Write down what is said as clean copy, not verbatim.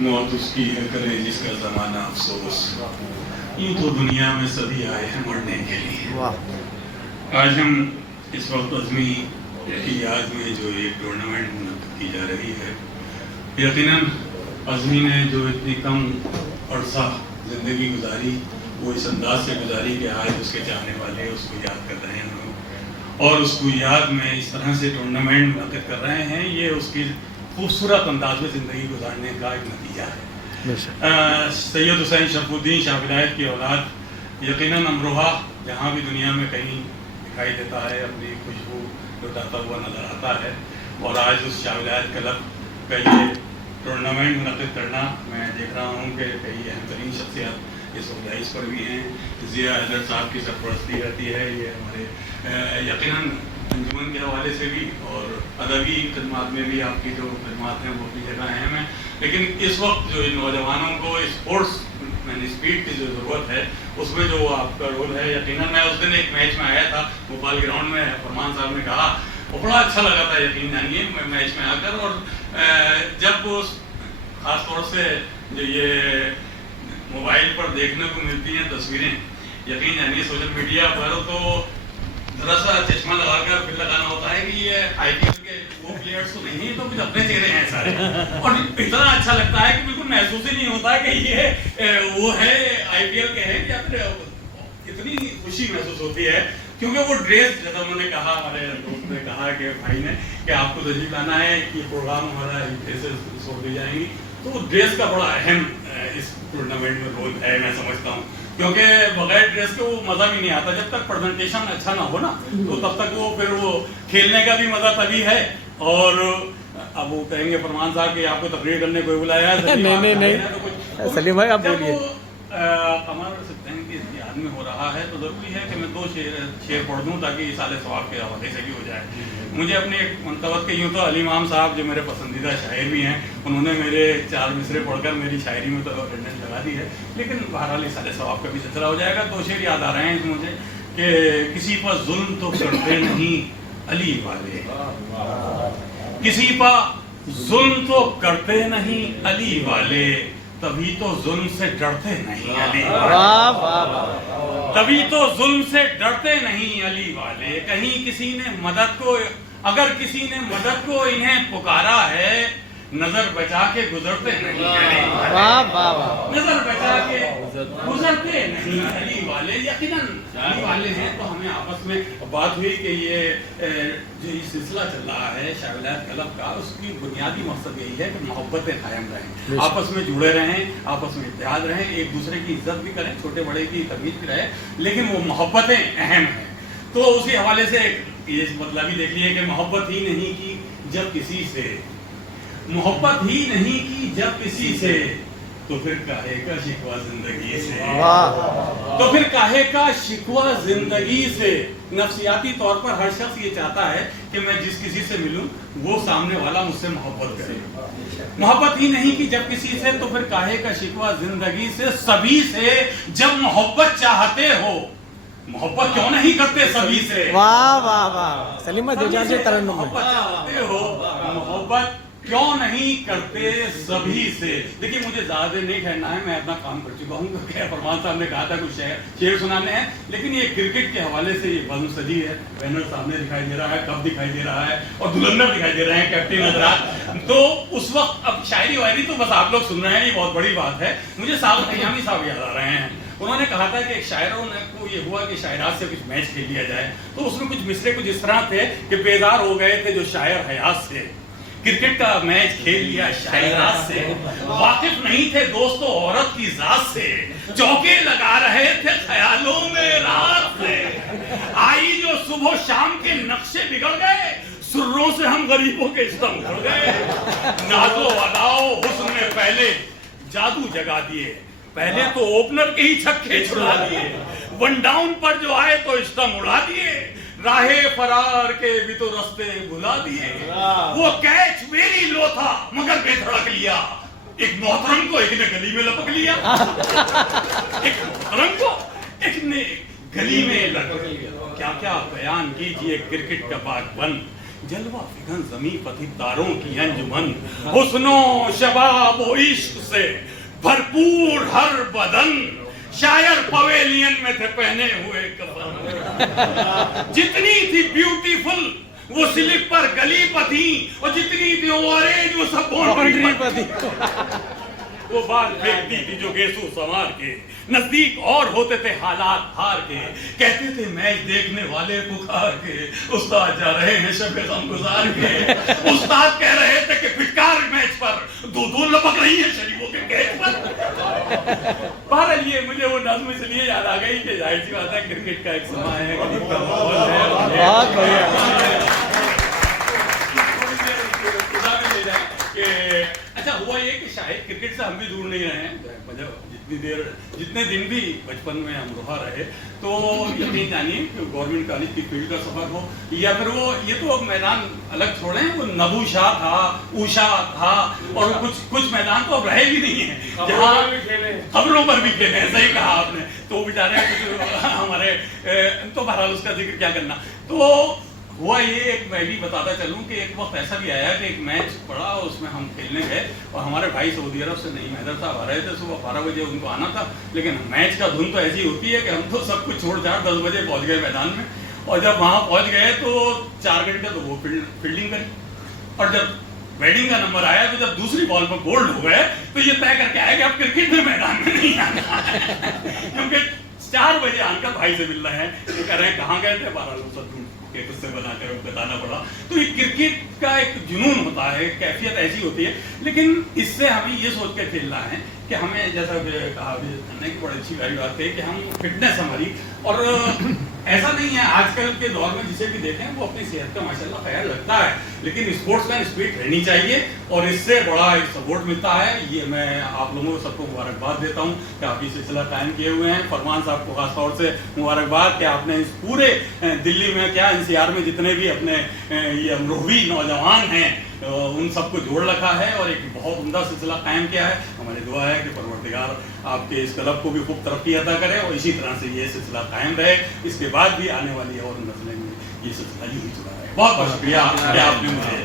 मौत उसकी है करे जिसका ज़माना अफसोस, यूँ तो दुनिया में सभी आए हैं मरने के लिए। आज हम इस वक्त अज़मी की याद में जो एक टूर्नामेंट मुनक़्क़िद की जा रही है, यकीनन अज़मी ने जो इतनी कम अरसा ज़िंदगी गुजारी वो इस अंदाज से गुजारी कि आज उसके चाहने वाले उसको याद कर रहे हैं और उसको याद में इस तरह से टूर्नामेंट मुनक़्क़िद कर रहे हैं। ये उसकी खूबसूरत अंदाज में ज़िंदगी गुजारने का एक नतीजा है। सैयद हुसैन शरफुद्दीन शाह विलायत की औलाद यकीनन अमरोहा जहाँ भी दुनिया में कहीं दिखाई देता है अपनी खुशबू लुटाता हुआ नज़र आता है, और आज उस शाह विलायत क्लब का ये टूर्नामेंट मुनक़्क़िद करना, मैं देख रहा हूँ कि कई अहम तरीन शख्सियत इस वजाइश पर भी हैं। ज़िया हैदर साहब की सरपरस्ती रहती है। ये हमारे यकीनन अंजुमन के हवाले से भी और अदबी खिदमात में भी आपकी जो खिदमात हैं वो अपनी जगह अहम है, लेकिन इस वक्त जो नौजवानों को स्पोर्ट्स मैंने स्पीड की जो ज़रूरत है उसमें जो आपका रोल है, यकीनन मैं उस दिन एक मैच में आया था भोपाल ग्राउंड में, फरमान साहब ने कहा और बड़ा अच्छा लगा था यकीन जानिए मैच में आकर। और जब ख़ास तौर से जो ये मोबाइल पर देखने को मिलती हैं तस्वीरें, यकीन जानिए सोशल मीडिया पर, तो ज़रा सा चश्मा लगाकर फिर लगाना होता है कि ये आईपीएल के वो प्लेयर्स तो नहीं है, तो कुछ अपने चेहरे हैं सारे, और इतना अच्छा लगता है कि बिल्कुल महसूस ही नहीं होता कि ये वो है आईपीएल के हैं, या फिर इतनी खुशी महसूस होती है क्योंकि वो ड्रेस, जैसा उन्होंने कहा, हमारे दोस्त ने कहा कि भाई ने कि आपको तजवीज़ लाना है कि प्रोग्राम हमारा ड्रेसेस छोड़ दी जाएंगी, तो ड्रेस का बड़ा अहम इस टूर्नामेंट में रोल है मैं समझता हूँ, क्योंकि बगैर ड्रेस के वो मज़ा भी नहीं आता। जब तक प्रेजेंटेशन अच्छा ना हो ना तो तब तक वो फिर वो खेलने का भी मज़ा तभी है। और अब वो कहेंगे फरमान साहब कि आपको तकरीर करने कोई बुलाया है? नहीं सलीम भाई आप बोलिए। कमर सत्तान की याद में हो रहा है तो ज़रूरी है कि मैं दो शेर पढ़ दूँ ताकि साले सवाब के हवाले से भी हो जाए। मुझे अपने एक मुंतवत के यूँ तो अली इमाम साहब जो मेरे पसंदीदा शायर भी हैं, उन्होंने मेरे 4 मिसरे पढ़कर मेरी शायरी में तो अटेंडेंस लगा दी है, लेकिन बहरहाल इस साले सवाब का भी सिलसिला हो जाएगा। 2 शेर याद आ रहे हैं मुझे कि किसी पर जुल्म तो करते नहीं अली वाले, किसी पर जुल्म तो करते नहीं अली वाले, तभी तो जुल्म से डरते नहीं अली वाले, तभी तो जुल्म से डरते नहीं अली वाले। कहीं किसी ने मदद को, अगर किसी ने मदद को इन्हें पुकारा है, नजर बचा के गुजरते नहीं अली वाले, नजर बचा के गुजरते नहीं अली वाले। यकीनन अली वाले हैं तो हमें आपस में बात हुई कि ये जो ये सिलसिला चल रहा है शाह विलायत क्लब का, उसकी बुनियादी मकसद यही है कि मोहब्बतें कायम रहें, आपस में जुड़े रहें, आपस में इत्तेहाद रहें, एक दूसरे की इज्जत भी करें, छोटे बड़े की तमीज़ भी रहे, लेकिन वो मोहब्बतें अहम हैं। तो उसी हवाले से ये मतलब ही देख लिए कि मोहब्बत ही नहीं की जब किसी से, मोहब्बत ही नहीं की जब किसी से, तो फिर काहे का शिकवा जिंदगी से, तो फिर काहे का शिकवा जिंदगी से। नफ्सियाती तौर पर हर शख्स ये चाहता है कि मैं जिस किसी से मिलूं वो सामने वाला मुझसे मोहब्बत करे। मोहब्बत ही नहीं की जब किसी से, तो फिर काहे का शिकवा जिंदगी से। सभी से जब मोहब्बत चाहते हो, मोहब्बत क्यों नहीं करते सभी से? वाह वाह वाह सलीम भाई मोहब्बत चाहते हो, मोहब्बत क्यों नहीं करते सभी से। देखिए मुझे ज्यादा नहीं कहना है, मैं अपना काम कर चुका हूँ, क्योंकि फरमान साहब ने कहा था कुछ शेर सुनाने हैं, लेकिन ये क्रिकेट के हवाले से ये बज़म सजी है। बैनर सामने दिखाई दे रहा है, कप दिखाई दे रहा है और दुल्हनर दिखाई दे रहे हैं, कैप्टन हजरात। तो उस वक्त अब शायरी वायरी तो बस आप लोग सुन रहे हैं, ये बहुत बड़ी बात है। मुझे साहब खयामी साहब याद आ रहे हैं, उन्होंने कहा था कि एक शायरों को ये हुआ कि शायरात से कुछ मैच खेल लिया जाए, तो उसमें कुछ मिसरे कुछ इस तरह थे कि बेजार हो गए थे जो शायर हयात से, क्रिकेट का मैच खेल लिया शायरात से, वाकिफ नहीं थे दोस्तों औरत की जात से, चौके लगा रहे थे ख्यालों में रात से, आई जो सुबह शाम के नक्शे बिगड़ गए, सुर्रों से हम गरीबों के इस्तेम उड़ गए। नाज़ो अदाओ हुस्न ने पहले जादू जगा दिए, पहले तो ओपनर के ही छक्के छुड़ा दिए, वन डाउन पर जो आए तो इस्तेम उड़ा दिए, राहे फरार के भी तो रास्ते भुला दिए। वो कैच मेरी लो था मगर बेधड़क लिया, एक मोहतरम को एक ने गली में लपक लिया, एक मोहतरम को एक ने गली में लपक लिया। क्या क्या बयान कीजिए क्रिकेट का बागबन, जलवा फिगन जमी पतितारों की अंजुमन, हुस्नो शबाब ओ इश्क से भरपूर हर बदन, शायर पवेलियन में थे पहने हुए कफन। जितनी थी ब्यूटीफुल वो स्लिप पर गली पथी, और जितनी थी ऑरेंज वो सब बाउंड्री पथी। वो बाल फेंकती थी जो गेसू संवार के, नजदीक और होते थे हालात हार के, कहते थे मैच देखने वाले पुकार के, उस्ताद जा रहे हैं शबे गम गुजार के। उस्ताद कह रहे थे कि फिटकार मैच पर दो लपक रही है शरीफों के कैच पर। बहरहाल ये मुझे वो नज़्म इसलिए याद आ गई कि जाहिर सी बात है क्रिकेट का एक समा है, बहुत बढ़िया। अच्छा हुआ ये कि शायद क्रिकेट से हम भी दूर नहीं रहे हैं, मतलब जितने दिन भी बचपन में हम रहा रहे, तो यकीन जानिए कि गवर्नमेंट कॉलेज की फील्ड का सफर हो या फिर वो ये तो मैदान अलग छोड़े, वो नबूशा था, उषा था, और कुछ मैदान तो अब रहे भी नहीं है, जहाँ खबरों पर भी खेले हैं। सही कहा आपने। तो बेचारे हमारे तो बहरहाल उसका जिक्र क्या करना। तो हुआ ये, एक मैं भी बताता चलूं कि एक वक्त ऐसा भी आया कि एक मैच पड़ा, उसमें हम खेलने गए और हमारे भाई सऊदी अरब से नहीं हैदर साहब आ रहे थे, सुबह 12 बजे उनको आना था, लेकिन मैच का धुन तो ऐसी होती है कि हम तो सब कुछ छोड़ छाड़ 10 बजे पहुंच गए मैदान में। और जब वहां पहुंच गए तो 4 घंटे तो वो फील्डिंग करी, और जब बैटिंग का नंबर आया तो जब दूसरी बॉल पर बोल्ड हो गए तो ये तय करके आया कि अब क्रिकेट में मैदान में नहीं आना है। क्योंकि 4 बजे आकर भाई से मिल रहे हैं, तो कह रहे हैं कहाँ गए थे, 12 लोग सब के कुत्ते बनाकर बताना पड़ा। तो ये क्रिकेट का एक जुनून होता है, कैफियत ऐसी होती है, लेकिन इससे हमें ये सोच के खेलना है कि हमें, जैसा कहा कि बड़ी अच्छी बात है कि हम फिटनेस हमारी, और ऐसा नहीं है आजकल के दौर में जिसे भी देखें वो अपनी सेहत का माशाल्लाह ख्याल रखता है, लेकिन स्पोर्ट्स मैन स्पिरिट रहनी चाहिए और इससे बड़ा एक सपोर्ट मिलता है। ये मैं आप लोगों को सबको मुबारकबाद देता हूँ कि आप ये सिलसिला कायम किए हुए हैं। फरमान साहब को खास तौर से मुबारकबाद कि आपने इस पूरे दिल्ली में क्या NCR में जितने भी अपने ये अमरोही नौजवान हैं उन सबको जोड़ रखा है और एक बहुत उम्दा सिलसिला कायम किया है। हमारी दुआ है कि परवरदिगार आपके इस क्लब को भी खूब तरक्की अता करे और इसी तरह से ये सिलसिला कायम रहे, इसके बाद भी आने वाली और नस्लें में ये सिलसिला यूं ही चला रहे। बहुत बहुत शुक्रिया आपने मुझे